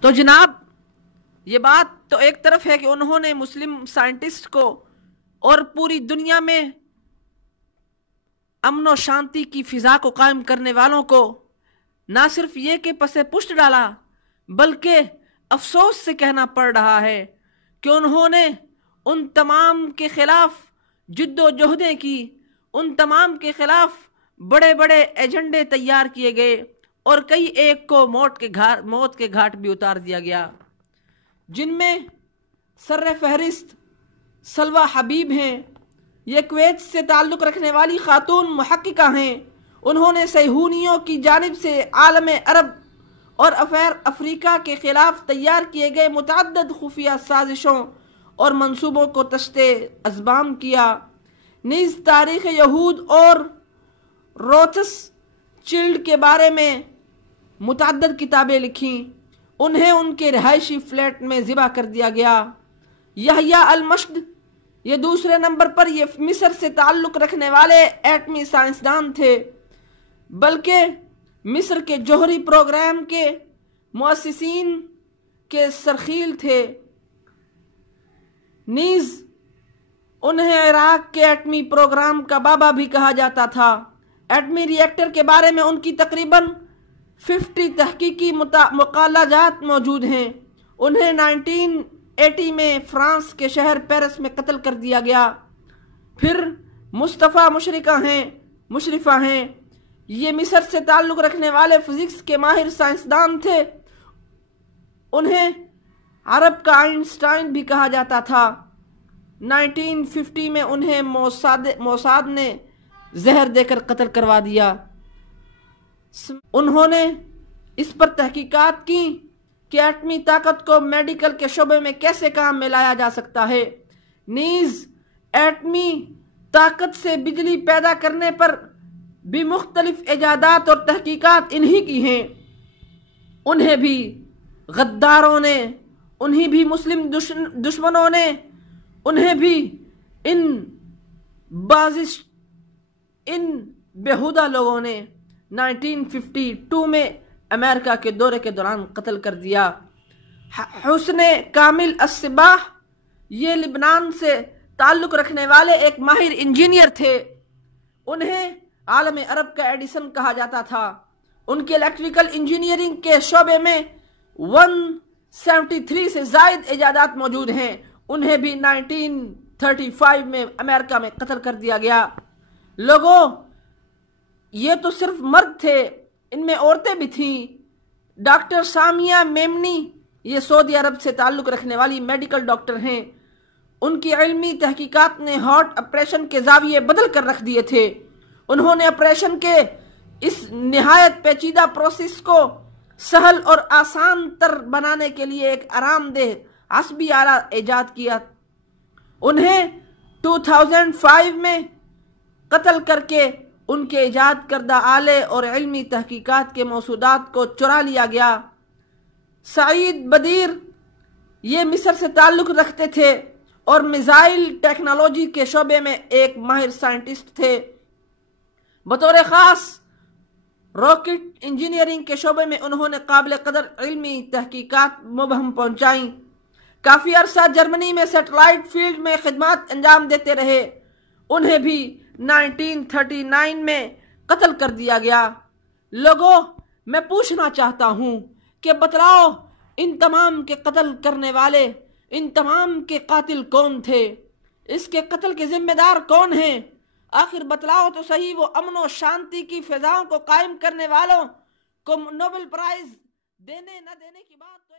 تو جناب یہ بات تو ایک طرف ہے کہ انہوں نے مسلم سائنٹسٹ کو اور پوری دنیا میں امن و شانتی کی فضا کو قائم کرنے والوں کو نہ صرف یہ کہ پس پشت ڈالا، بلکہ افسوس سے کہنا پڑ رہا ہے کہ انہوں نے ان تمام کے خلاف جد و جہدیں کی، ان تمام کے خلاف بڑے بڑے ایجنڈے تیار کیے گئے اور کئی ایک کو موت کے گھاٹ بھی اتار دیا گیا، جن میں سر فہرست سلویٰ حبیب ہیں۔ یہ کویت سے تعلق رکھنے والی خاتون محققہ ہیں۔ انہوں نے صہیونیوں کی جانب سے عالم عرب اور افریقہ کے خلاف تیار کیے گئے متعدد خفیہ سازشوں اور منصوبوں کو تشت اذبام کیا، نیز تاریخ یہود اور روتھس چلڈ کے بارے میں متعدد کتابیں لکھیں۔ انہیں ان کے رہائشی فلیٹ میں ذبح کر دیا گیا۔ یحییٰ المشد یہ دوسرے نمبر پر یہ مصر سے تعلق رکھنے والے ایٹمی سائنسدان تھے، بلکہ مصر کے جوہری پروگرام کے مؤسسین کے سرخیل تھے۔ نیز انہیں عراق کے ایٹمی پروگرام کا بابا بھی کہا جاتا تھا۔ ایٹمی ری ایکٹر کے بارے میں ان کی تقریباً 50 تحقیقی مقالہ جات موجود ہیں۔ انہیں 1980 میں فرانس کے شہر پیرس میں قتل کر دیا گیا۔ پھر مصطفیٰ مشرفہ ہیں، یہ مصر سے تعلق رکھنے والے فزکس کے ماہر سائنسدان تھے۔ انہیں عرب کا آئنسٹائن بھی کہا جاتا تھا۔ 1950 میں انہیں موساد نے زہر دے کر قتل کروا دیا۔ انہوں نے اس پر تحقیقات کی کہ ایٹمی طاقت کو میڈیکل کے شعبے میں کیسے کام میں لایا جا سکتا ہے۔ نیز ایٹمی طاقت سے بجلی پیدا کرنے پر بھی مختلف ایجادات اور تحقیقات انہی کی ہیں۔ انہیں بھی غداروں نے، انہی بھی مسلم دشمنوں نے، انہیں بھی ان بیہودہ لوگوں نے 1952 میں امریکہ کے دورے کے دوران قتل کر دیا۔ حسن کامل الصباح یہ لبنان سے تعلق رکھنے والے ایک ماہر انجینئر تھے۔ انہیں عالم عرب کا ایڈیسن کہا جاتا تھا۔ ان کے الیکٹریکل انجینئرنگ کے شعبے میں 173 سے زائد ایجادات موجود ہیں۔ انہیں بھی 1935 میں امریکہ میں قتل کر دیا گیا۔ لوگوں، یہ تو صرف مرد تھے، ان میں عورتیں بھی تھیں۔ ڈاکٹر سامیہ میمنی یہ سعودی عرب سے تعلق رکھنے والی میڈیکل ڈاکٹر ہیں۔ ان کی علمی تحقیقات نے ہارٹ آپریشن کے زاویے بدل کر رکھ دیے تھے۔ انہوں نے آپریشن کے اس نہایت پیچیدہ پروسیس کو سہل اور آسان تر بنانے کے لیے ایک آرام دہ عصبی آلہ ایجاد کیا۔ انہیں 2005 میں قتل کر کے ان کے ایجاد کردہ آلے اور علمی تحقیقات کے مسودات کو چرا لیا گیا۔ سعید بدیر یہ مصر سے تعلق رکھتے تھے اور میزائل ٹیکنالوجی کے شعبے میں ایک ماہر سائنٹسٹ تھے۔ بطور خاص راکٹ انجینئرنگ کے شعبے میں انہوں نے قابل قدر علمی تحقیقات مبہم پہنچائیں۔ کافی عرصہ جرمنی میں سیٹلائٹ فیلڈ میں خدمات انجام دیتے رہے۔ انہیں بھی 1939 میں قتل کر دیا گیا۔ لوگوں، میں پوچھنا چاہتا ہوں کہ بتلاؤ ان تمام کے قتل کرنے والے، ان تمام کے قاتل کون تھے؟ اس کے قتل کے ذمہ دار کون ہیں؟ آخر بتلاؤ تو صحیح، وہ امن و شانتی کی فضاؤں کو قائم کرنے والوں کو نوبل پرائز دینے نہ دینے کی بات تو